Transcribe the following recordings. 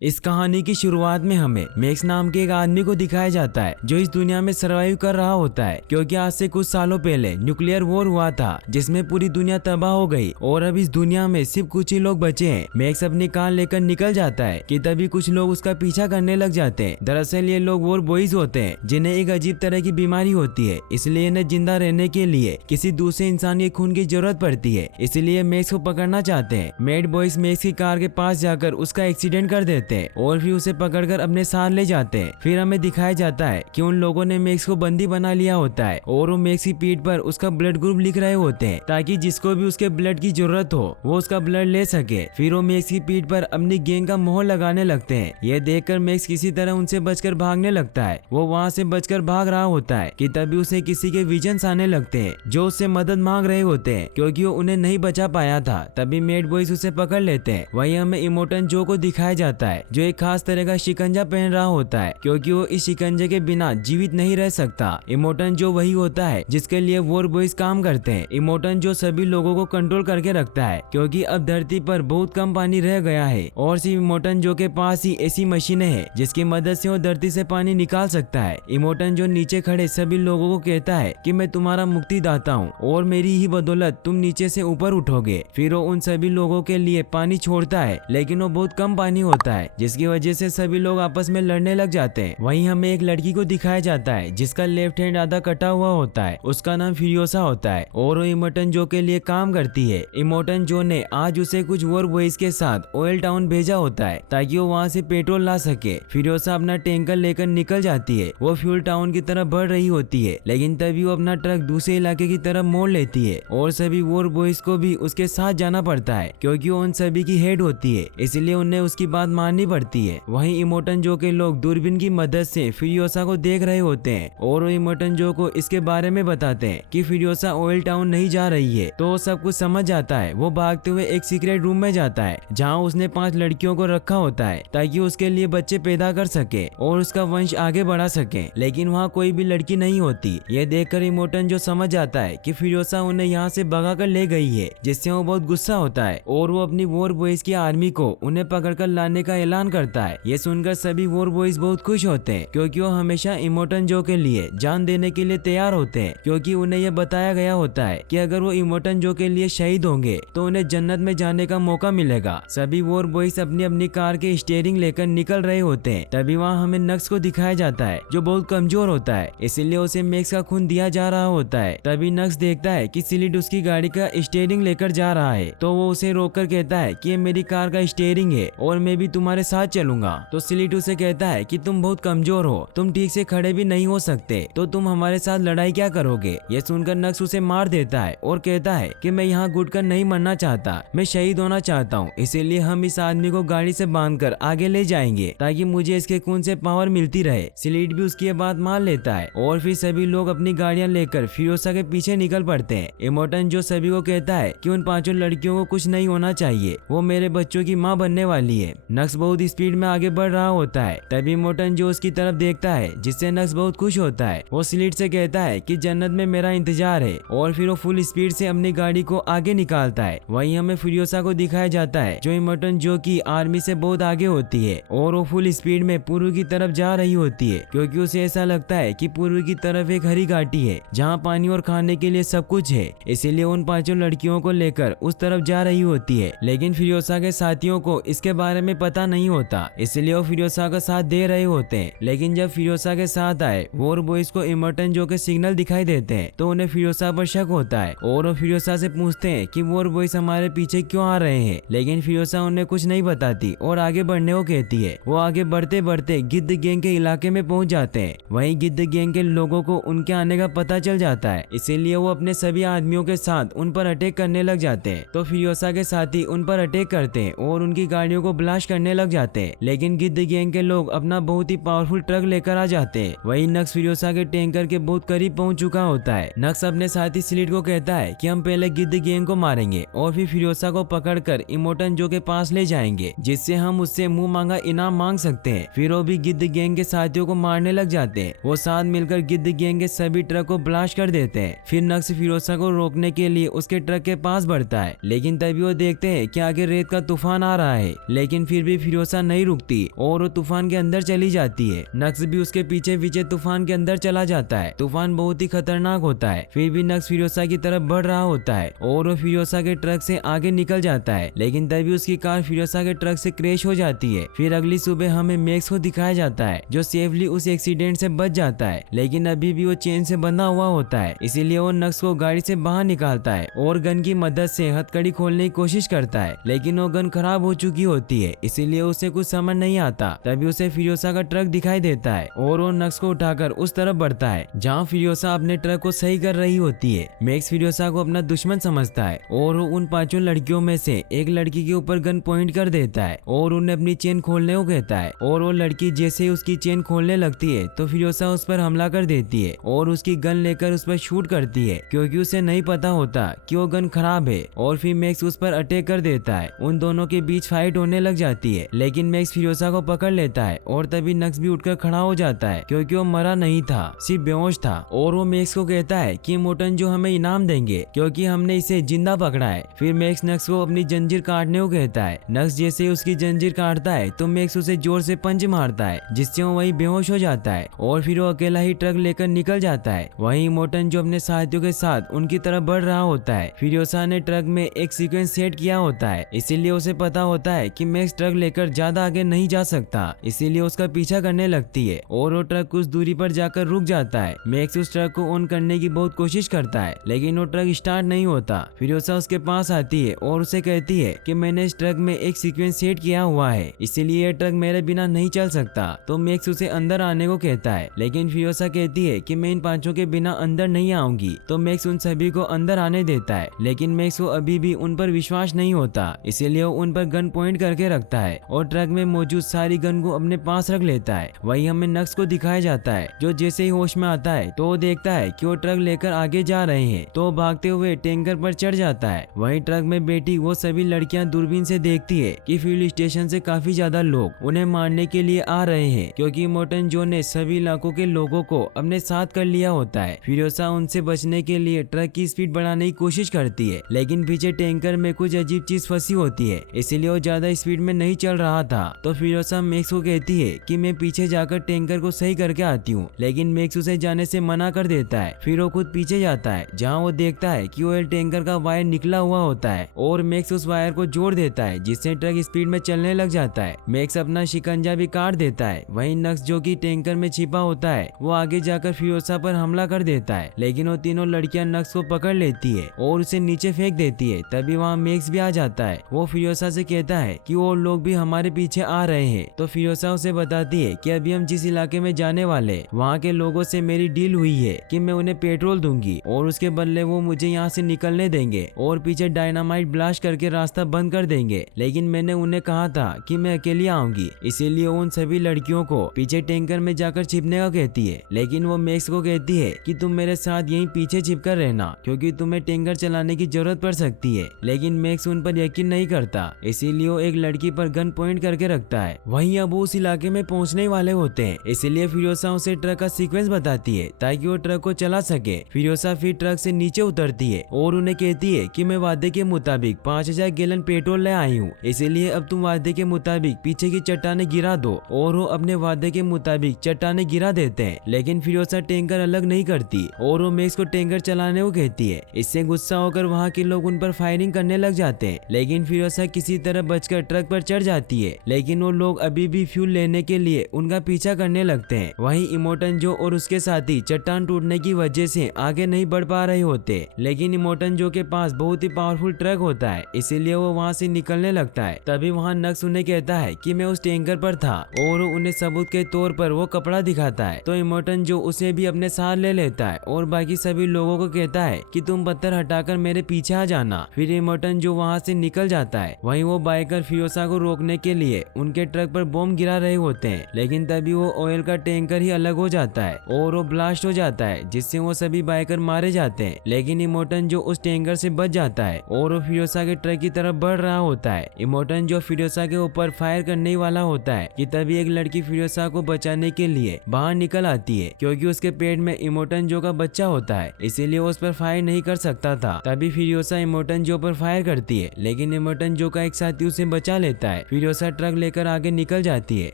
इस कहानी की शुरुआत में हमें मैक्स नाम के एक आदमी को दिखाया जाता है जो इस दुनिया में सरवाइव कर रहा होता है, क्योंकि आज से कुछ सालों पहले न्यूक्लियर वॉर हुआ था जिसमें पूरी दुनिया तबाह हो गई और अब इस दुनिया में सिर्फ कुछ ही लोग बचे हैं। मैक्स अपनी कार लेकर निकल जाता है कि तभी कुछ लोग उसका पीछा करने लग जाते हैं। दरअसल ये लोग वॉर बॉयज होते हैं जिन्हें एक अजीब तरह की बीमारी होती है, इसलिए इन्हें जिंदा रहने के लिए किसी दूसरे इंसान के खून की जरूरत पड़ती है। इसलिए मैक्स को पकड़ना चाहते हैं। मैड बॉयज मैक्स की कार के पास जाकर उसका एक्सीडेंट कर देते हैं और फिर उसे पकड़कर अपने साथ ले जाते हैं। फिर हमें दिखाया जाता है कि उन लोगों ने मैक्स को बंदी बना लिया होता है और वो मैक्स की पीठ पर उसका ब्लड ग्रुप लिख रहे होते हैं ताकि जिसको भी उसके ब्लड की जरूरत हो वो उसका ब्लड ले सके। फिर वो मैक्स की पीठ पर अपनी गैंग का मोहर लगाने लगते हैं। यह देखकर मैक्स किसी तरह उनसे बचकर भागने लगता है। वो वहाँ से बचकर भाग रहा होता है कि तभी उसे किसी के विजन्स आने लगते हैं जो उससे मदद मांग रहे होते हैं क्योंकि वो उन्हें नहीं बचा पाया था। तभी मेड बॉयज उसे पकड़ लेते हैं। वहीं हमें इमोटन जो को दिखाया जाता है जो एक खास तरह का शिकंजा पहन रहा होता है क्योंकि वो इस शिकंजे के बिना जीवित नहीं रह सकता। इमोटन जो वही होता है जिसके लिए वॉर बॉयज काम करते हैं। इमोटन जो सभी लोगों को कंट्रोल करके रखता है क्योंकि अब धरती पर बहुत कम पानी रह गया है और सिर्फ इमोटन जो के पास ही ऐसी मशीनें हैं जिसकी मदद से वो धरती से पानी निकाल सकता है। इमोटन जो नीचे खड़े सभी लोगों को कहता है कि मैं तुम्हारा मुक्तिदाता हूँ और मेरी ही बदौलत तुम नीचे से ऊपर उठोगे। फिर वो उन सभी लोगों के लिए पानी छोड़ता है लेकिन वो बहुत कम पानी होता है जिसकी वजह से सभी लोग आपस में लड़ने लग जाते हैं। वहीं हमें एक लड़की को दिखाया जाता है जिसका लेफ्ट हैंड आधा कटा हुआ होता है। उसका नाम फ्यूरियोसा होता है और वो इमोटन जो के लिए काम करती है। इमोटन जो ने आज उसे कुछ वॉर बॉयज के साथ ऑयल टाउन भेजा होता है ताकि वो वहाँ से पेट्रोल ला सके। फ्यूरियोसा अपना टैंकर लेकर निकल जाती है। वो फ्यूल टाउन की तरफ बढ़ रही होती है लेकिन तभी वो अपना ट्रक दूसरे इलाके की तरफ मोड़ लेती है और सभी वॉर बॉयज को भी उसके साथ जाना पड़ता है क्योंकि वो उन सभी की हेड होती है, इसलिए उन्हें उसकी बात माननी पड़ती है। वहीं इमोटन जो के लोग दूरबीन की मदद से फ्यूरियोसा को देख रहे होते हैं और वो इमोटन जो को इसके बारे में बताते हैं कि फ्यूरियोसा ऑयल टाउन नहीं जा रही है। तो वो सब कुछ समझ जाता है। वो भागते हुए एक सीक्रेट रूम में जाता है जहाँ उसने 5 लड़कियों को रखा होता है ताकि उसके लिए बच्चे पैदा कर सके और उसका वंश आगे बढ़ा सके, लेकिन वहाँ कोई भी लड़की नहीं होती। ये देखकर इमोटन जो समझ जाता है कि फ्यूरियोसा उन्हें यहाँ से भगा कर ले गई है, जिससे वो बहुत गुस्सा होता है और वो अपनी वॉर बॉयज की आर्मी को उन्हें पकड़कर लाने का ऐलान करता है। ये सुनकर सभी वॉर बॉयज बहुत खुश होते हैं क्योंकि वो हमेशा इमोटन जो के लिए जान देने के लिए तैयार होते हैं क्योंकि उन्हें यह बताया गया होता है कि अगर वो इमोटन जो के लिए शहीद होंगे तो उन्हें जन्नत में जाने का मौका मिलेगा। सभी वॉर बॉयज अपनी अपनी कार के स्टीयरिंग लेकर निकल रहे होते हैं। तभी वहाँ हमें नक्स को दिखाया जाता है जो बहुत कमजोर होता है, इसलिए उसे मैक्स का खून दिया जा रहा होता है। तभी नक्स देखता है कि सिलिड उसकी गाड़ी का स्टीयरिंग लेकर जा रहा है तो वो उसे रोककर कहता है कि ये मेरी कार का स्टीयरिंग है और मैं भी तुम्हारे साथ चलूंगा। तो सिलिड उसे कहता है कि तुम बहुत कमजोर हो, तुम ठीक से खड़े भी नहीं हो सकते, तो तुम हमारे साथ लड़ाई क्या करोगे। यह सुनकर नक्स उसे मार देता है और कहता है कि मैं यहाँ घुटकर नहीं मरना चाहता, मैं शहीद होना चाहता हूँ, इसीलिए हम इस आदमी को गाड़ी से बांधकर आगे ले जाएंगे ताकि मुझे इसके खून से पावर मिलती रहे। सिलिड भी उसकी बात मान लेता है और फिर सभी लोग अपनी गाड़ियां लेकर फ्यूरियोसा के पीछे निकल पड़ते हैं। इमोटन जो सभी को कहता है कि उन 5 लड़कियों को कुछ नहीं होना चाहिए, वो मेरे बच्चों की माँ बनने वाली है। नक्स बहुत स्पीड में आगे बढ़ रहा होता है। तभी इमोटन जो उसकी तरफ देखता है जिससे नक्स बहुत खुश होता है। वो सिलिड से कहता है कि जन्नत में मेरा इंतजार है और फिर वो फुल स्पीड से अपनी गाड़ी को आगे निकालता है। वहीं हमें फ्यूरियोसा को दिखाया जाता है जो इमोटन जो की आर्मी से बहुत आगे होती है और वो फुल स्पीड में पूर्व की तरफ जा रही होती है क्योंकि उसे ऐसा लगता है कि पूर्व की तरफ एक हरी घाटी है जहाँ पानी और खाने के लिए सब कुछ है, इसीलिए उन 5 लड़कियों को लेकर उस तरफ जा रही होती है। लेकिन फ्यूरियोसा के साथियों को इसके बारे में पता नहीं होता, इसलिए वो फ्यूरियोसा का साथ दे रहे होते हैं। लेकिन जब फ्यूरियोसा के साथ आए वॉर बॉयज को इमोटन जो के सिग्नल दिखाई देते हैं तो उन्हें फ्यूरियोसा पर शक होता है और वो फ्यूरियोसा से पूछते हैं कि वॉर बॉयज हमारे पीछे क्यों आ रहे हैं। लेकिन फ्यूरियोसा उन्हें कुछ नहीं बताती और आगे बढ़ने को कहती है। वो आगे बढ़ते बढ़ते गिद्ध गैंग के इलाके में पहुंच जाते हैं। वहीं गिद्ध गैंग के लोगों को उनके आने का पता चल जाता है, इसीलिए वो अपने सभी आदमियों के साथ उन पर अटैक करने लग जाते हैं। तो फ्यूरियोसा के साथी उन पर अटैक करते हैं और उनकी गाड़ियों को ब्लास्ट करने लग जाते हैं। लेकिन गिद्ध गैंग के लोग अपना बहुत ही पावरफुल ट्रक लेकर आ जाते हैं। वहीं नक्स फ्यूरियोसा के टैंकर के बहुत करीब पहुंच चुका होता है। नक्स अपने साथी सिलिड को कहता है कि हम पहले गिद्ध गैंग को मारेंगे और फिर फ्यूरियोसा को पकड़कर इमोटन जो के पास ले जाएंगे, जिससे हम उससे मुंह मांगा इनाम मांग सकते हैं। फिर वो भी गिद्ध गैंग के साथियों को मारने लग जाते हैं। वो साथ मिलकर गिद्ध गैंग के सभी ट्रक को ब्लास्ट कर देते हैं। फिर नक्स फ्यूरियोसा को रोकने के लिए उसके ट्रक के पास बढ़ता है, लेकिन तभी वो देखते हैं कि आगे रेत का तूफान आ रहा है। लेकिन फिर भी फिरोसा नहीं रुकती और वो तूफान के अंदर चली जाती है। नक्स भी उसके पीछे पीछे तूफान के अंदर चला जाता है। तूफान बहुत ही खतरनाक होता है, फिर भी नक्स फिरोसा की तरफ बढ़ रहा होता है और वो फिरोसा के ट्रक से आगे निकल जाता है, लेकिन तभी उसकी कार फिरोसा के ट्रक से क्रैश हो जाती है। फिर अगली सुबह हमें मैक्स को दिखाया जाता है जो सेफली उस एक्सीडेंट से बच जाता है, लेकिन अभी भी वो चेन से बंधा हुआ होता है। इसीलिए वो नक्स को गाड़ी से बाहर निकालता है और गन की मदद से हथकड़ी खोलने की कोशिश करता है, लेकिन वो गन खराब हो चुकी होती है, इसीलिए उसे कुछ समझ नहीं आता। तभी उसे फिरोसा का ट्रक दिखाई देता है और वो नक्स को उठाकर उस तरफ बढ़ता है जहाँ फिरोसा अपने ट्रक को सही कर रही होती है। मैक्स फिरोसा को अपना दुश्मन समझता है और वो उन 5 लड़कियों में से एक लड़की के ऊपर गन पॉइंट कर देता है और उन्हें अपनी चेन खोलने को कहता है। और वो लड़की जैसे ही उसकी चेन खोलने लगती है तो फिरोसा उस पर हमला कर देती है और उसकी गन लेकर उस पर शूट करती है, क्योंकि उसे नहीं पता होता कि वो गन खराब है। और फिर मैक्स उस पर अटैक कर देता है। उन दोनों के बीच फाइट होने लग जाती है, लेकिन मैक्स फिरोसा को पकड़ लेता है और तभी नक्स भी उठकर खड़ा हो जाता है, क्योंकि वो मरा नहीं था, सिर्फ बेहोश था। और वो मैक्स को कहता है कि इमोटन जो हमें इनाम देंगे क्योंकि हमने इसे जिंदा पकड़ा है। फिर मैक्स नक्स को अपनी जंजीर काटने को कहता है। नक्स जैसे ही उसकी जंजीर काटता है तो मैक्स उसे जोर से पंच मारता है, जिससे वो वही बेहोश हो जाता है और फिर वो अकेला ही ट्रक लेकर निकल जाता है। वहीं इमोटन जो अपने साथियों के साथ उनकी तरफ बढ़ रहा होता है। फिरोसा ने ट्रक में एक सीक्वेंस सेट किया होता है, इसीलिए उसे पता होता है कि मैक्स ट्रक लेकर ज्यादा आगे नहीं जा सकता, इसीलिए उसका पीछा करने लगती है और वो ट्रक कुछ दूरी पर जाकर रुक जाता है। मैक्स उस ट्रक को ऑन करने की बहुत कोशिश करता है, लेकिन वो ट्रक स्टार्ट नहीं होता। फिरोसा उसके पास आती है और उसे कहती है कि मैंने इस ट्रक में एक सीक्वेंस सेट किया हुआ है, इसीलिए ये ट्रक मेरे बिना नहीं चल सकता। तो मैक्स उसे अंदर आने को कहता है, लेकिन फिरोसा कहती है कि मैं इन 5 के बिना अंदर नहीं आऊंगी। तो मैक्स उन सभी को अंदर आने देता है, लेकिन मैक्स को अभी भी उन पर विश्वास नहीं होता, इसीलिए वो उन पर गन पॉइंट करके रखता है और ट्रक में मौजूद सारी गन को अपने पास रख लेता है। वही हमें नक्स को दिखाया जाता है जो जैसे ही होश में आता है तो वो देखता है कि वो ट्रक लेकर आगे जा रहे हैं, तो भागते हुए टैंकर पर चढ़ जाता है। वही ट्रक में बैठी वो सभी लड़कियां दूरबीन से देखती है कि फ्यूल स्टेशन से काफी ज्यादा लोग उन्हें मारने के लिए आ रहे हैं, क्योंकि इमोटन जो ने सभी इलाकों के लोगों को अपने साथ कर लिया होता है। फिरोसा उनसे बचने के लिए ट्रक की स्पीड बढ़ाने की कोशिश करती है, लेकिन पीछे टैंकर में कुछ अजीब चीज फंसी होती है, इसीलिए वो ज्यादा स्पीड में नहीं चल रहा था। तो फिरोसा मैक्स को कहती है कि मैं पीछे जाकर टैंकर को सही करके आती हूँ, लेकिन मैक्स उसे जाने से मना कर देता है। फिर वो खुद पीछे जाता है जहाँ वो देखता है कि ऑयल टैंकर का वायर निकला हुआ होता है और मैक्स उस वायर को जोड़ देता है, जिससे ट्रक स्पीड में चलने लग जाता है। मैक्स अपना शिकंजा भी काट देता है। वहीं नक्स जो कि टैंकर में छिपा होता है वो आगे जाकर फिरोसा पर हमला कर देता है, लेकिन वो तीनों लड़कियां नक्स को पकड़ लेती है और उसे नीचे फेंक देती है। तभी वहाँ मैक्स भी आ जाता है। वो फिरोसा से कहता है कि वो लोग भी हमारे पीछे आ रहे हैं। तो फिरोसा उसे बताती है कि अभी हम जिस इलाके में जाने वाले वहाँ के लोगों से मेरी डील हुई है कि मैं उन्हें पेट्रोल दूंगी और उसके बदले वो मुझे यहाँ से निकलने देंगे और पीछे डायनामाइट ब्लास्ट करके रास्ता बंद कर देंगे। लेकिन मैंने उन्हें कहा था कि मैं अकेली आऊंगी, इसीलिए उन सभी लड़कियों को पीछे टैंकर में जाकर छिपने का कहती है। लेकिन वो मैक्स को कहती है कि तुम मेरे साथ यहीं पीछे छिपकर रहना, क्योंकि तुम्हें टैंकर चलाने की जरूरत पड़ सकती है। लेकिन मैक्स उन पर यकीन नहीं करता, इसीलिए वो एक लड़की पर गन पॉइंट करके रखता है। वहीं अब वो उस इलाके में पहुंचने वाले होते हैं, इसीलिए फिरोसा उसे ट्रक का सीक्वेंस बताती है ताकि वो ट्रक को चला सके। फिरोसा फिर ट्रक से नीचे उतरती है और उन्हें कहती है कि मैं वादे के मुताबिक 5000 गैलन पेट्रोल ले आई हूँ, इसीलिए अब तुम वादे के मुताबिक पीछे की चट्टाने गिरा दो। और वो अपने वादे के मुताबिक चट्टाने गिरा देते हैं, लेकिन फिरोसा टैंकर अलग नहीं करती और वो मैक्स को टैंकर चलाने को कहती है। इससे गुस्सा होकर वहाँ के लोग उन पर फायरिंग करने लग जाते हैं, लेकिन फिरोसा किसी तरह बचकर ट्रक पर चढ़ जाती है। लेकिन वो लोग अभी भी फ्यूल लेने के लिए उनका पीछा करने लगते हैं। वहीं इमोटन जो और उसके साथी चट्टान टूटने की वजह से आगे नहीं बढ़ पा रहे होते, लेकिन इमोटन जो के पास बहुत ही पावरफुल ट्रक होता है, इसीलिए वो वहाँ से निकलने लगता है। तभी वहाँ नक्स उन्हें कहता है कि मैं उस टैंकर पर था और उन्हें सबूत के तौर पर वो कपड़ा दिखाता है। तो इमोटन जो उसे भी अपने साथ ले लेता है और बाकी सभी लोगों को कहता है कि तुम पत्थर हटाकर मेरे पीछे आ जाना। फिर इमोटन जो वहाँ से निकल जाता है। वहीं वो बाइकर फिरोसा को रोकने के लिए उनके ट्रक पर बम गिरा रहे होते हैं, लेकिन तभी वो ऑयल का टैंकर ही अलग हो जाता है और वो ब्लास्ट हो जाता है, जिससे वो सभी बाइकर मारे जाते हैं। लेकिन इमोटन जो उस टैंकर से बच जाता है और वो फिरोसा के ट्रक की तरफ बढ़ रहा होता है। इमोटन जो फिरोसा के ऊपर फायर करने वाला होता है कि तभी एक लड़की फिरोसा को बचाने के लिए बाहर निकल आती है, क्योंकि उसके पेट में इमोटन जो का बच्चा होता है, इसीलिए वो उस पर फायर नहीं कर सकता था। तभी फिरोसा इमोटन जो पर फायर करती है, लेकिन इमोटन जो का एक साथी उसे बचा लेता है। फिरोसा ट्रक लेकर आगे निकल जाती है।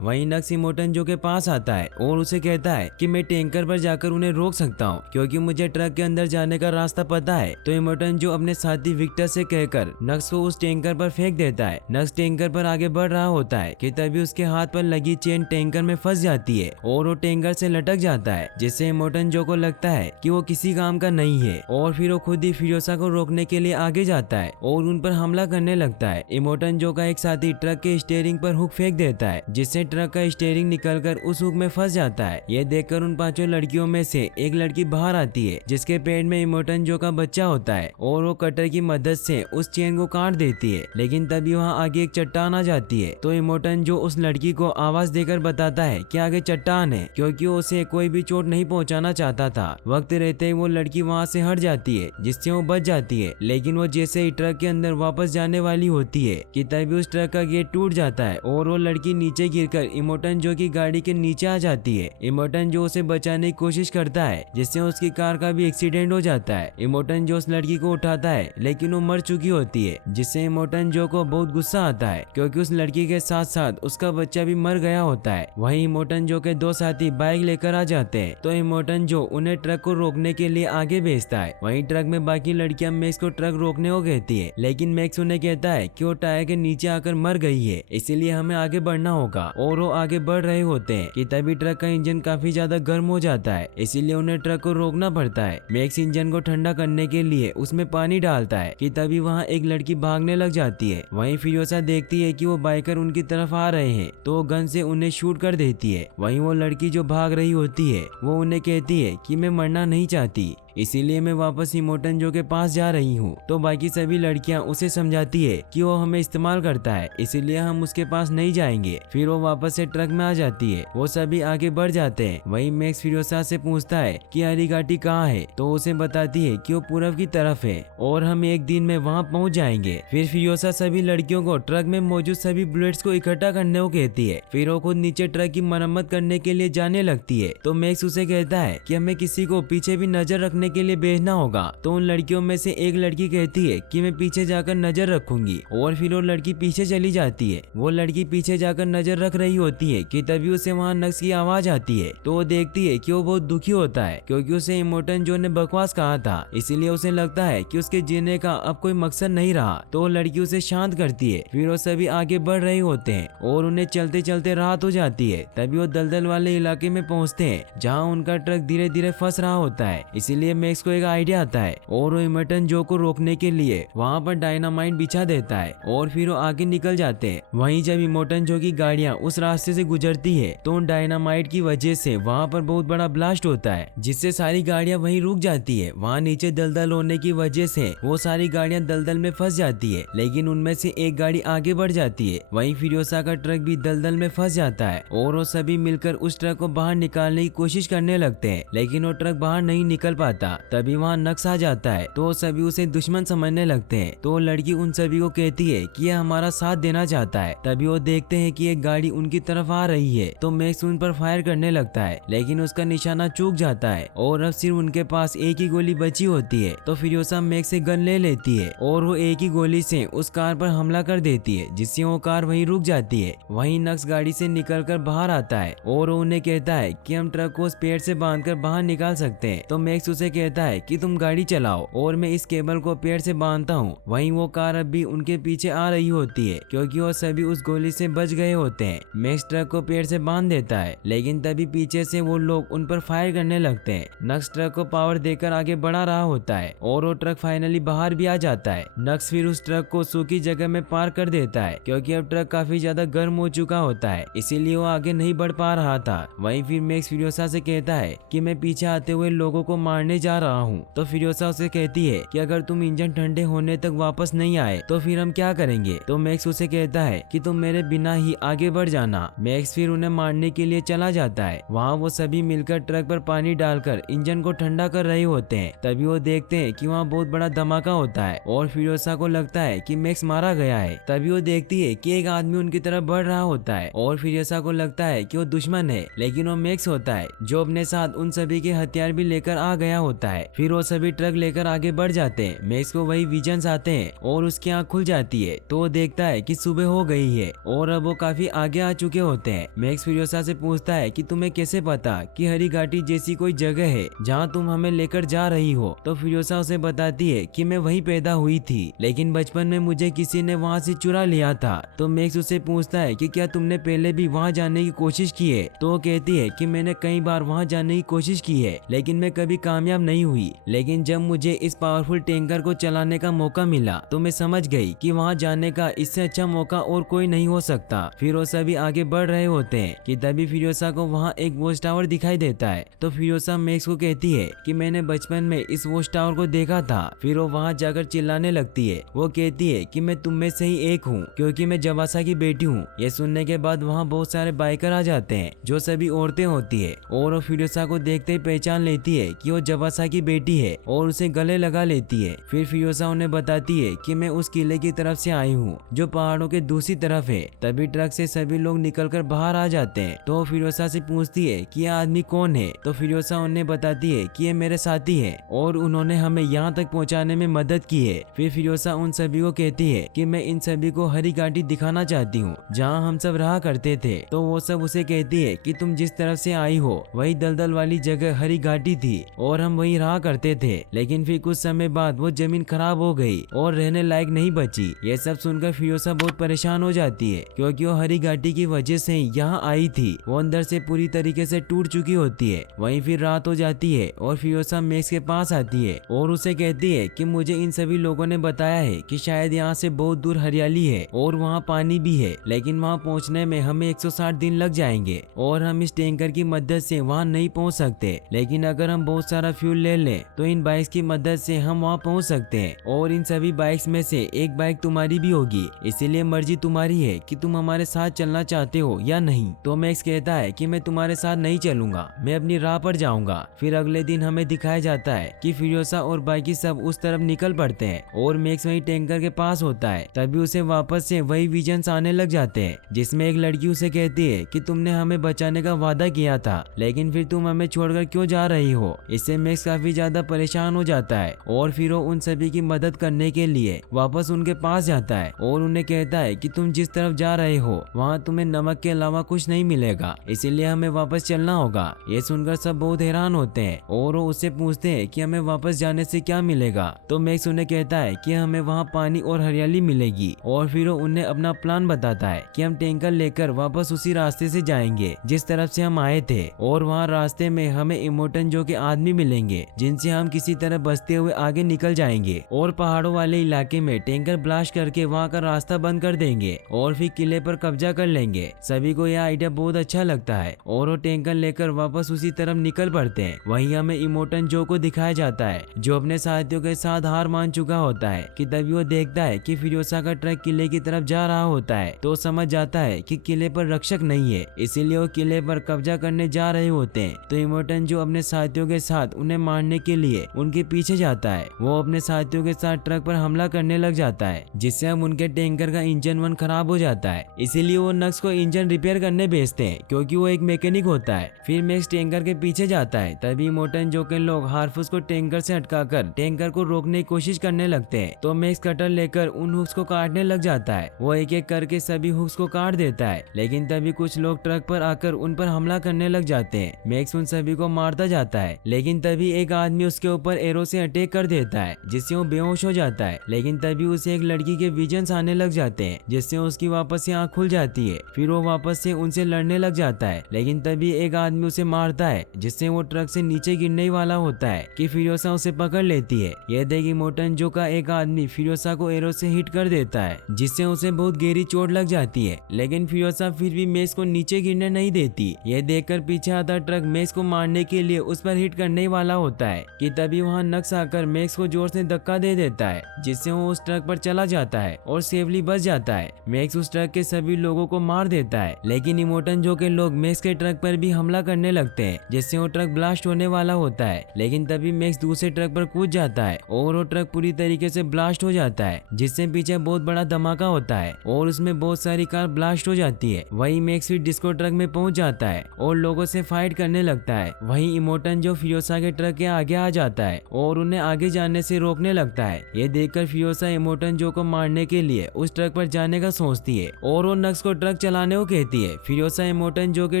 वहीं नक्स इमोटनजो के पास आता है और उसे कहता है कि मैं टैंकर पर जाकर उन्हें रोक सकता हूँ क्योंकि मुझे ट्रक के अंदर जाने का रास्ता पता है। तो इमोटनजो अपने साथी विक्टर से कहकर नक्स को उस टैंकर पर फेंक देता है। नक्स टैंकर पर आगे बढ़ रहा होता है कि तभी उसके हाथ पर लगी चेन टैंकर में फंस जाती है और वो टैंकर से लटक जाता है, जिससे इमोटनजो को लगता है कि वो किसी काम का नहीं है और फिर वो खुद ही फिरोसा को रोकने के लिए आगे जाता है और उन पर हमला करने लगता है। इमोटनजो का एक साथी ट्रक के स्टीयरिंग पर हुक फेंक देता है, जिससे ट्रक का स्टीयरिंग निकलकर उस हुक में फंस जाता है। ये देखकर उन 5 लड़कियों में से एक लड़की बाहर आती है जिसके पेट में इमोटनजो का बच्चा होता है और वो कटर की मदद से उस चेन को काट देती है। लेकिन तभी वहाँ आगे एक चट्टान आ जाती है तो इमोटनजो उस लड़की को आवाज देकर बताता है कि आगे चट्टान है, क्योंकि वो उसे कोई भी चोट नहीं पहुंचाना चाहता था। वक्त रहते ही वो लड़की वहाँ से हट जाती है, जिससे वो बच जाती है। लेकिन वो जैसे ही ट्रक के अंदर वापस जाने वाली होती है कि तभी उस ट्रक का गेट टूट जाता है और वो लड़की नीचे गिरकर इमोटनजो की गाड़ी के नीचे आ जाती है। इमोटनजो उसे बचाने की कोशिश करता है, जिससे उसकी कार का भी एक्सीडेंट हो जाता है। इमोटनजो उस लड़की को उठाता है लेकिन वो मर चुकी होती है, जिससे इमोटनजो को बहुत गुस्सा आता है क्योंकि उस लड़की के साथ साथ उसका बच्चा भी मर गया होता है। वहीं इमोटनजो के 2 साथी बाइक लेकर आ जाते हैं तो इमोटनजो उन्हें ट्रक को रोकने के लिए आगे भेजता है। वहीं ट्रक में बाकी लड़कियां मैक्स को ट्रक रोकने को कहती है, लेकिन मैक्स उन्हें कहता है कि वो टायर के नीचे आकर मर गई है, इसीलिए हमें आगे बढ़ना होगा। और वो आगे बढ़ रहे होते हैं कि तभी ट्रक का इंजन काफी ज्यादा गर्म हो जाता है, इसीलिए उन्हें ट्रक को रोकना पड़ता है। मैक्स इंजन को ठंडा करने के लिए उसमें पानी डालता है कि तभी वहाँ एक लड़की भागने लग जाती है। वहीं फिरोसा देखती है कि वो बाइकर उनकी तरफ आ रहे हैं तो वो गन से उन्हें शूट कर देती है। वहीं वो लड़की जो भाग रही होती है वो उन्हें कहती है कि मैं मरना नहीं चाहती, इसीलिए मैं वापस इमोटनजो के पास जा रही हूँ। तो बाकी सभी लड़कियां उसे समझाती है कि वो हमें इस्तेमाल करता है, इसीलिए हम उसके पास नहीं जाएंगे। फिर वो वापस से ट्रक में आ जाती है। वो सभी आगे बढ़ जाते हैं। वहीं मैक्स फिरोसा से पूछता है कि अरिगाटी कहाँ है, तो उसे बताती है कि वो पूरब की तरफ है और हम एक दिन में वहाँ पहुँच जाएंगे। फिर फिरोसा सभी लड़कियों को ट्रक में मौजूद सभी बुलेट्स को इकट्ठा करने को कहती है। फिर वो खुद नीचे ट्रक की मरम्मत करने के लिए जाने लगती है। तो मैक्स उसे कहता है कि हमें किसी को पीछे भी नजर रखने के लिए भेजना होगा। तो उन लड़कियों में से एक लड़की कहती है कि मैं पीछे जाकर नजर रखूंगी और फिर वो लड़की पीछे चली जाती है। वो लड़की पीछे जाकर नजर रख रही होती है कि तभी उसे वहाँ नक्स की आवाज आती है। तो वो देखती है कि वो बहुत दुखी होता है क्योंकि उसे इमोटनजो ने बकवास कहा था, इसीलिए उसे लगता है कि उसके जीने का अब कोई मकसद नहीं रहा। तो वो लड़की उसे शांत करती है। फिर वो सभी आगे बढ़ रहे होते हैं और उन्हें चलते चलते रात हो जाती है। तभी वो दलदल वाले इलाके में पहुँचते हैं जहाँ उनका ट्रक धीरे धीरे फंस रहा होता है। इसीलिए मैक्स को एक आइडिया आता है और वो इमोटनजो को रोकने के लिए वहाँ पर डायनामाइट बिछा देता है और फिर वो आगे निकल जाते हैं। वहीं जब इमोटनजो की गाड़ियाँ उस रास्ते से गुजरती है तो उन डायनामाइट की वजह से वहाँ पर बहुत बड़ा ब्लास्ट होता है, जिससे सारी गाड़ियाँ वहीं रुक जाती है। वहाँ नीचे दलदल होने की वजह से वो सारी गाड़ियाँ दलदल में फंस जाती है, लेकिन उनमें से एक गाड़ी आगे बढ़ जाती है। वहीं फिरोसा का ट्रक भी दलदल में फंस जाता है और वो सभी मिलकर उस ट्रक को बाहर निकालने की कोशिश करने लगते हैं, लेकिन वो ट्रक बाहर नहीं निकल पाता। तभी वहाँ नक्स आ जाता है तो सभी उसे दुश्मन समझने लगते हैं। तो लड़की उन सभी को कहती है कि यह हमारा साथ देना चाहता है। तभी वो देखते हैं कि एक गाड़ी उनकी तरफ आ रही है तो मैक्स उन पर फायर करने लगता है, लेकिन उसका निशाना चूक जाता है और अब सिर्फ उनके पास एक ही गोली बची होती है। तो फिरोसा मैक्स से गन ले लेती है और वो एक ही गोली से उस कार पर हमला कर देती है, जिससे वो कार वहीं रुक जाती है। वहीं नक्स गाड़ी से निकलकर बाहर आता है और वो उन्हें कहता है कि हम ट्रक को उस पेड़ से बांधकर बाहर निकाल सकते हैं। तो मैक्स उसे कहता है कि तुम गाड़ी चलाओ और मैं इस केबल को पेड़ से बांधता हूँ। वहीं वो कार अब भी उनके पीछे आ रही होती है क्योंकि वो सभी उस गोली से बच गए होते हैं। मैक्स ट्रक को पेड़ से बांध देता है, लेकिन तभी पीछे से वो लोग उन पर फायर करने लगते हैं। नक्स ट्रक को पावर देकर आगे बढ़ा रहा होता है और वो ट्रक फाइनली बाहर भी आ जाता है। नक्स फिर उस ट्रक को सूखी जगह में पार कर देता है क्योंकि अब ट्रक काफी ज्यादा गर्म हो चुका होता है, इसीलिए वो आगे नहीं बढ़ पा रहा था। वहीं फिर मैक्स फिरोसा से कहता है कि मैं पीछे आते हुए लोगों को मारने जा रहा हूँ। तो फिरोसा उसे कहती है कि अगर तुम इंजन ठंडे होने तक वापस नहीं आए तो फिर हम क्या करेंगे। तो मैक्स उसे कहता है कि तुम मेरे बिना ही आगे बढ़ जाना। मैक्स फिर उन्हें मारने के लिए चला जाता है। वहाँ वो सभी मिलकर ट्रक पर पानी डालकर इंजन को ठंडा कर रहे होते हैं। तभी वो देखते हैं कि वहाँ बहुत बड़ा धमाका होता है और फिरोसा को लगता है कि मैक्स मारा गया है। तभी वो देखती है कि एक आदमी उनकी तरफ बढ़ रहा होता है और फिरोसा को लगता है कि वो दुश्मन है, लेकिन वो मैक्स होता है जो अपने साथ उन सभी के हथियार भी लेकर आ गया होता है। फिर वो सभी ट्रक लेकर आगे बढ़ जाते हैं। मैक्स को वही विजन्स आते हैं और उसकी आंख खुल जाती है तो वो देखता है कि सुबह हो गई है और अब वो काफी आगे आ चुके होते हैं। मैक्स फ्यूरियोसा से पूछता है कि तुम्हें कैसे पता कि हरी घाटी जैसी कोई जगह है जहाँ तुम हमें लेकर जा रही हो। तो फ्यूरियोसा उसे बताती है कि मैं वहीं पैदा हुई थी, लेकिन बचपन में मुझे किसी ने वहाँ से चुरा लिया था। तो मैक्स उससे पूछता है कि क्या तुमने पहले भी वहाँ जाने की कोशिश की है। तो वो कहती है कि मैंने कई बार वहाँ जाने की कोशिश की है, लेकिन मैं कभी कामयाब नहीं हुई। लेकिन जब मुझे इस पावरफुल टैंकर को चलाने का मौका मिला तो मैं समझ गई कि वहाँ जाने का इससे अच्छा मौका और कोई नहीं हो सकता। फिर वो सभी आगे बढ़ रहे होते हैं कि तभी फ्यूरियोसा को वहाँ एक वॉच टावर दिखाई देता है। तो फ्यूरियोसा मैक्स को कहती है कि मैंने बचपन में इस वॉच टावर को देखा था। फिर वो वहाँ जाकर चिल्लाने लगती है। वो कहती है कि मैं तुम में से ही एक हूँ क्योंकि मैं जवासा की बेटी हूँ। ये सुनने के बाद वहाँ बहुत सारे बाइकर आ जाते हैं जो सभी औरतें होती है और वो फ्यूरियोसा को देखते ही पहचान लेती है कि वो जवासा की बेटी है और उसे गले लगा लेती है। फिर फ्यूरियोसा उन्हें बताती है कि मैं उस किले की तरफ से आई हूँ जो पहाड़ों के दूसरी तरफ है। तभी ट्रक से सभी लोग निकलकर बाहर आ जाते हैं। तो फ्यूरियोसा से पूछती है कि यह आदमी कौन है। तो फ्यूरियोसा उन्हें बताती है कि ये मेरे साथी है और उन्होंने हमें यहाँ तक पहुँचाने में मदद की है। फिर फ्यूरियोसा उन सभी को कहती है कि मैं इन सभी को हरी घाटी दिखाना चाहती हूँ जहाँ हम सब रहा करते थे। तो वो सब उसे कहती है कि तुम जिस तरफ से आई हो वही दलदल वाली जगह हरी घाटी थी और हम वही रहा करते थे, लेकिन फिर कुछ समय बाद वो जमीन खराब हो गई और रहने लायक नहीं बची। ये सब सुनकर फ्यूरियोसा बहुत परेशान हो जाती है क्योंकि वो हरी घाटी की वजह से यहाँ आई थी। वो अंदर से पूरी तरीके से टूट चुकी होती है। वहीं फिर रात हो जाती है और फ्यूरियोसा मैक्स के पास आती है और उसे कहती है कि मुझे इन सभी लोगों ने बताया है कि शायद यहाँ से बहुत दूर हरियाली है और वहाँ पानी भी है, लेकिन वहाँ पहुँचने में हमें 160 दिन लग जाएंगे और हम इस टैंकर की मदद से वहाँ नहीं पहुँच सकते। लेकिन अगर हम बहुत सारा फ्यूल ले लें तो इन बाइक्स की मदद से हम वहाँ पहुँच सकते हैं और इन सभी बाइक्स में से एक बाइक तुम्हारी भी होगी, इसीलिए मर्जी तुम्हारी है कि तुम हमारे साथ चलना चाहते हो या नहीं। तो मैक्स कहता है कि मैं तुम्हारे साथ नहीं चलूंगा, मैं अपनी राह पर जाऊंगा। फिर अगले दिन हमें दिखाया जाता है कि फ्यूरियोसा और बाकी सब उस तरफ निकल पड़ते हैं और मैक्स वही टैंकर के पास होता है। तभी उसे वापस से वही विजन्स आने लग जाते हैं जिसमें एक लड़की उसे कहती है कि तुमने हमें बचाने का वादा किया था, लेकिन फिर तुम हमें छोड़कर क्यों जा रही हो। इससे मैक्स काफी ज्यादा परेशान हो जाता है और फिर वो उन सभी की मदद करने के लिए वापस उनके पास जाता है और उन्हें कहता है कि तुम जिस तरफ जा रहे हो वहाँ तुम्हें नमक के अलावा कुछ नहीं मिलेगा, इसीलिए हमें वापस चलना होगा। ये सुनकर सब बहुत हैरान होते हैं और वो उससे पूछते हैं कि हमें वापस जाने से क्या मिलेगा। तो मैक्स उन्हें कहता है कि हमें वहाँ पानी और हरियाली मिलेगी और फिर वो उन्हें अपना प्लान बताता है कि हम टैंकर लेकर वापस उसी रास्ते से जाएंगे जिस तरफ से हम आए थे और वहाँ रास्ते में हमें इमोटन जो के आदमी मिलेंगे जिनसे हम किसी तरह बचते हुए आगे निकल जाएंगे और पहाड़ों वाले इलाके में टैंकर ब्लास्ट करके वहाँ का रास्ता बंद कर देंगे और फिर किले पर कब्जा कर लेंगे। सभी को यह आइडिया बहुत अच्छा लगता है और वो टैंकर लेकर वापस उसी तरफ निकल पड़ते हैं। वहीं हमें इमोटन जो को दिखाया जाता है जो अपने साथियों के साथ हार मान चुका होता है कि तभी वो देखता है कि फ्यूरियोसा का ट्रक किले की तरफ जा रहा होता है तो समझ जाता है कि किले पर रक्षक नहीं है, इसीलिए वो किले पर कब्जा करने जा रहे होते हैं। तो इमोटन जो अपने साथियों के साथ उन्हें मारने के लिए उनके पीछे जाता है। वो अपने साथियों के साथ ट्रक पर हमला करने लग जाता है जिससे अब उनके टैंकर का इंजन वन खराब हो जाता है, इसीलिए वो नक्स को इंजन रिपेयर करने भेजते हैं क्योंकि वो एक मैकेनिक होता है। फिर मैक्स टैंकर के पीछे जाता है। तभी इमोटन जो के लोग हार्फूस को टैंकर से हटकाकर टैंकर को रोकने की कोशिश करने लगते हैं। तो मैक्स कटर लेकर उन हुक्स को काटने लग जाता है। वो एक एक करके सभी हुक्स को काट देता है, लेकिन तभी कुछ लोग ट्रक पर आकर उन पर हमला करने लग जाते हैं। मैक्स उन सभी को मारता जाता है, लेकिन तभी एक आदमी उसके ऊपर एरो से अटैक कर देता है जिससे वो बेहोश हो जाता है। लेकिन तभी उसे एक लड़की के विजन्स आने लग जाते हैं जिससे उसकी वापस से आँख खुल जाती है। फिर वो वापस से उनसे लड़ने लग जाता है, लेकिन तभी एक आदमी उसे मारता है जिससे वो ट्रक से नीचे गिरने वाला होता है कि फ्यूरियोसा उसे पकड़ लेती है। यह देख इमोटन जो का एक आदमी फ्यूरियोसा को एरो से हिट कर देता है जिससे उसे बहुत गहरी चोट लग जाती है, लेकिन फ्यूरियोसा फिर भी मैक्स को नीचे गिरने नहीं देती। यह देखकर पीछे आता ट्रक मैक्स को मारने के लिए उस पर हिट करने वाला होता है कि तभी वहाँ नक्स आकर मैक्स को जोर से धक्का दे देता है जिससे वो उस ट्रक पर चला जाता है और सेफली बच जाता है। मैक्स उस ट्रक के सभी लोगों को मार देता है, लेकिन इमोटन जो के लोग मैक्स के ट्रक पर भी हमला करने लगते हैं जिससे वो ट्रक ब्लास्ट होने वाला होता है। लेकिन तभी मैक्स दूसरे ट्रक पर कूद जाता है और वो ट्रक पूरी तरीके से ब्लास्ट हो जाता है जिससे पीछे बहुत बड़ा धमाका होता है और उसमें बहुत सारी कार ब्लास्ट हो जाती है। वही मैक्स फिर डिस्को ट्रक में पहुंच जाता है और लोगों से फाइट करने लगता है। वहीं इमोटन जो फ्यूरियोसा के ट्रक के आगे आ जाता है और उन्हें आगे जाने से रोकने लगता है। ये देखकर फियोसा इमोटन जो को मारने के लिए उस ट्रक पर जाने का सोचती है और वो नक्स को ट्रक चलाने को कहती है। फियोसा इमोटन जो के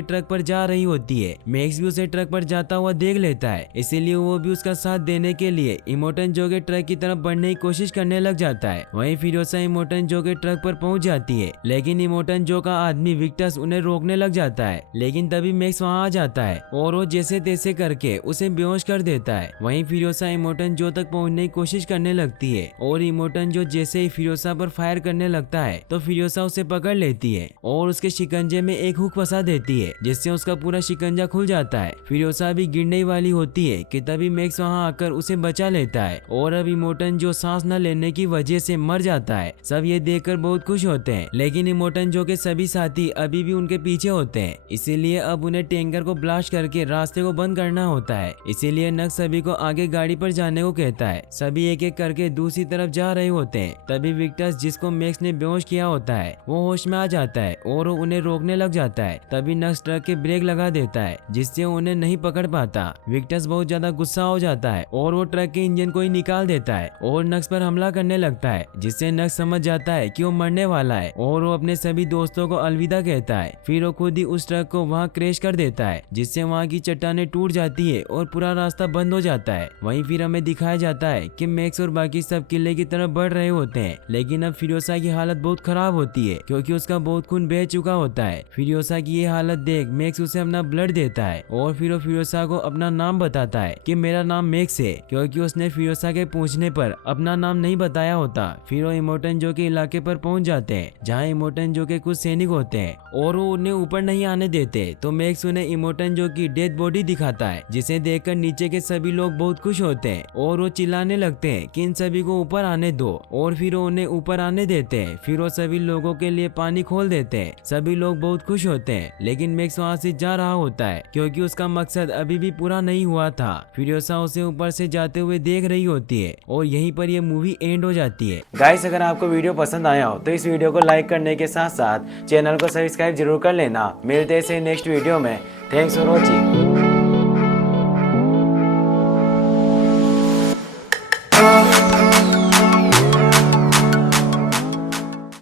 ट्रक पर जा रही होती है। मैक्स भी उसे ट्रक पर जाता हुआ देख लेता है, इसीलिए वो भी उसका साथ देने के लिए इमोटन जो के ट्रक की तरफ बढ़ने की कोशिश करने लग जाता है। वहीं फियोसा इमोटन जो के ट्रक पर पहुंच जाती है, लेकिन इमोटन जो का आदमी विक्टस उन्हें रोकने लग जाता है। लेकिन तभी मैक्स वहां आ जाता है और वो जैसे तैसे करके उसे बेहोश कर देता है। वहीं फियोसा इमोटन जो तक पहुंचने की कोशिश करने लगती है और इमोटन जो जैसे ही फियोसा पर फायर करने लगता है तो फियोसा उसे पकड़ लेती है और उसके शिकंजे में एक हुक फंसा देती है, जिससे उसका पूरा शिकंजा खुल जाता है। फियोसा भी गिरने वाली होती है कि तभी मैक्स वहां आकर उसे बचा लेता है और अब इमोटन जो सांस न लेने की वजह से मर जाता है। सब ये देखकर बहुत खुश होते हैं, लेकिन इमोटन जो के सभी साथी अभी भी उनके पीछे होते हैं, इसीलिए अब उन्हें टैंकर को ब्लास्ट करके रास्ते को बंद करना होता है। इसीलिए नक्स सभी को आगे गाड़ी पर जाने को कहता है। सभी एक एक करके दूसरी तरफ जा रहे होते हैं। तभी विक्टस जिसको मैक्स ने बेहोश किया होता है वो होश में आ जाता है और उन्हें रोकने लग जाता है। तभी नक्स ट्रक के ब्रेक लगा देता है, जिससे उन्हें नहीं पकड़ पाता। विक्टस बहुत ज्यादा गुस्सा हो जाता है और वो ट्रक के इंजन को ही निकाल देता है और नक्स पर हमला करने लगता है, जिससे नक्स समझ जाता है कि वो मरने वाला है और वो अपने सभी दोस्तों को अलविदा कहता है। फिर वो खुद ही उस ट्रक को वहाँ क्रैश कर देता है, जिससे वहाँ की चट्टानें टूट जाती है और पूरा रास्ता बंद हो जाता है। वहीं फिर हमें दिखाया जाता है कि मैक्स और बाकी सब किले की तरफ बढ़ रहे होते हैं, लेकिन अब फिरोसा की हालत बहुत खराब होती है क्योंकि उसका बहुत खून बह चुका होता है। फिरोसा की ये हालत देख मैक्स उसे अपना ब्लड देता है और फिर वो फिरोसा को अपना नाम बताता है कि मेरा नाम मैक्स है, क्योंकि उसने फिरोसा के पूछने पर अपना नाम नहीं बताया होता। फिर वो इमोटन जो के इलाके पर पहुंच जाते हैं, जहाँ इमोटन जो के कुछ सैनिक होते हैं और वो उन्हें ऊपर नहीं आने देते। तो मैक्स उन्हें इमोटन जो की डेड बॉडी दिखाता है, जिसे देखकर नीचे के सभी लोग बहुत खुश होते हैं और वो चिल्लाने लगते हैं कि इन सभी को ऊपर आने दो, और फिर वो उन्हें ऊपर आने देते हैं। फिर वो सभी लोगों के लिए पानी खोल देते हैं। सभी लोग बहुत खुश होते हैं, लेकिन मैक्स वहाँ से जा रहा होता है क्योंकि उसका मकसद अभी भी पूरा नहीं हुआ था। फिरोसा उसे ऊपर से जाते हुए देख रही होती है और यहीं पर यह मूवी एंड हो जाती है। गाइस, अगर आपको वीडियो पसंद आया हो तो इस वीडियो को लाइक करने के साथ साथ चैनल को सब्सक्राइब जरूर कर लेना। मिलते हैं नेक्स्ट वीडियो में। Thanks for watching.